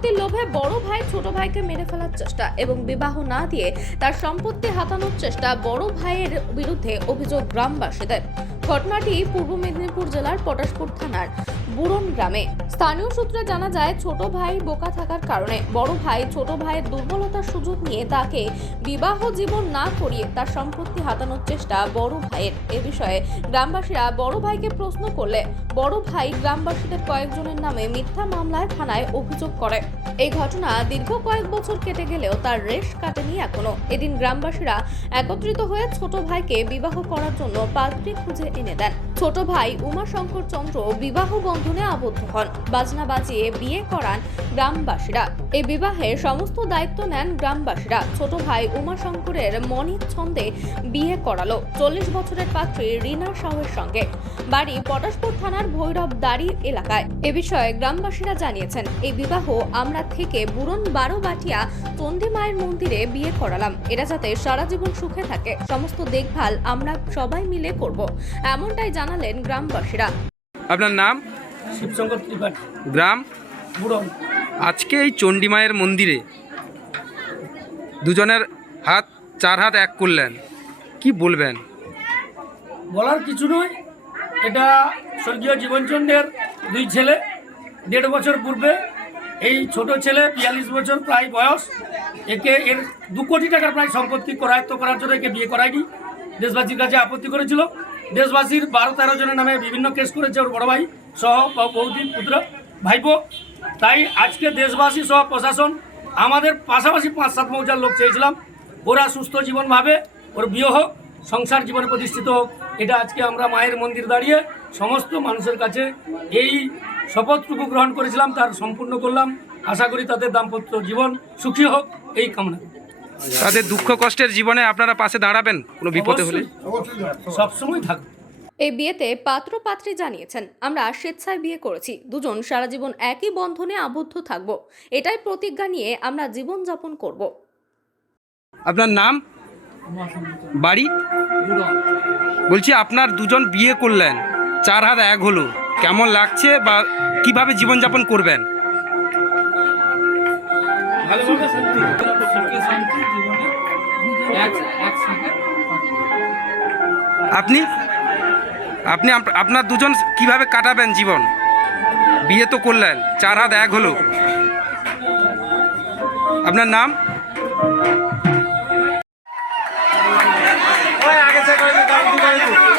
সম্পত্তির লোভে বড় ভাই ছোট ভাইকে মেরে ফেলার চেষ্টা এবং বিবাহ না দিয়ে তার সম্পত্তি হাতানোর চেষ্টা বড় ভাইয়ের বিরুদ্ধে অভিযোগ গ্রামবাসীদের। ঘটনাটি পূর্ব মেদিনীপুর জেলার পটাশপুর থানার বুড়ন গ্রামে। স্থানীয় সূত্রে জানা যায়, ছোট ভাই বোকা থাকার কারণে বড় ভাই ছোট ভাইয়ের দুর্বলতার সুযোগ নিয়ে তাকে বিবাহ জীবন না করিয়ে তার সম্পত্তি হাতানোর চেষ্টা বড় ভাইয়ের। এ বিষয়ে গ্রামবাসীরা বড় ভাইকে প্রশ্ন করলে বড় ভাই গ্রামবাসীদের কয়েকজনের নামে মিথ্যা মামলায় থানায় অভিযোগ করে। এই ঘটনা দীর্ঘ কয়েক বছর কেটে গেলেও তার রেশ কাটেনি এখনও। এদিন গ্রামবাসীরা একত্রিত হয়ে ছোট ভাইকে বিবাহ করার জন্য পাত্রী খুঁজে এনে দেন। ছোট ভাই উমাশঙ্কর চন্দ্র বিবাহ বন্ধনে আবদ্ধ হন। বাজনা বাজিয়ে বিয়ে করান গ্রামবাসীরা। এই বিবাহের সমস্ত দায়িত্ব নেন গ্রামবাসীরা। ছোট ভাই উমাশঙ্করের মনির ছন্দে বিয়ে করালো। চল্লিশ বছরের পাত্রী রিনা সাহের সঙ্গে। বাড়ি পটাশপুর থানার ভৈরব দাড়ি এলাকায়। এ বিষয়ে গ্রামবাসীরা জানিয়েছেন এই বিবাহ আমরা থেকে বুড়ন বারো বাটিয়া চণ্ডী মায়ের মন্দিরে বিয়ে করালাম। এরা যাতে সারা জীবন সুখে থাকে। সমস্ত দেখভাল আমরা সবাই মিলে করব। এমনটাই জানালেন গ্রামবাসীরা। আপনার নাম? শিবশঙ্কর ত্রিপাঠী। গ্রাম? বুড়ন আজকে এই চণ্ডীমায়ের মন্দিরে দুজনের হাত চার হাত এক করলেন। কি বলবেন? বলার কিছু নয়। এটা স্বর্গীয় জীবনচন্দ্রের দুই ছেলে। দেড় বছর পূর্বে এই ছোট ছেলে বিয়াল্লিশ বছর প্রায় বয়স একে এর দু কোটি টাকার প্রায় সম্পত্তি করায়ত্ত করার জন্য একে বিয়ে করায়নি। দেশবাসীর কাছে আপত্তি করেছিল। দেশবাসীর বারো তেরো জনের নামে বিভিন্ন কেস করেছে ওর বড় ভাই। সহ ব- বৌদি পুত্র ভাইপো। তাই আজকে দেশবাসী সহ প্রশাসন আমাদের পাশাপাশি পাঁচ সাত মৌজার লোক চেয়েছিলাম। ওরা সুস্থ জীবন ভাবে ওর বিয়ে হোক সংসার জীবনে প্রতিষ্ঠিত হোক এটা আজকে আমরা মায়ের মন্দির দাঁড়িয়ে সমস্ত মানুষের কাছে এই শপথটুকু গ্রহণ করেছিলাম তার সম্পূর্ণ করলাম। আশা করি তাদের দাম্পত্য জীবন সুখী হোক এই কামনা। তাদের দুঃখ কষ্টের জীবনে আপনারা পাশে দাঁড়াবেন কোনো বিপদে হলে? সবসময় থাকবে। এই বিয়েতে পাত্র পাত্রী জানিয়েছেন আমরা স্বেচ্ছায় বিয়ে করেছি দুজন সারা জীবন একই বন্ধনে আবদ্ধ থাকব এটাই প্রতিজ্ঞা নিয়ে আমরা জীবন যাপন করব আপনার নাম বাড়ি বলছি আপনার দুজন বিয়ে করলেন চার হাত এক হলো কেমন লাগছে বা কীভাবে জীবনযাপন করবেন আপনি আপনি আপনার দুজন কীভাবে কাটাবেন জীবন? বিয়ে তো করলেন, চার হাত এক হলো। আপনার নাম? আগে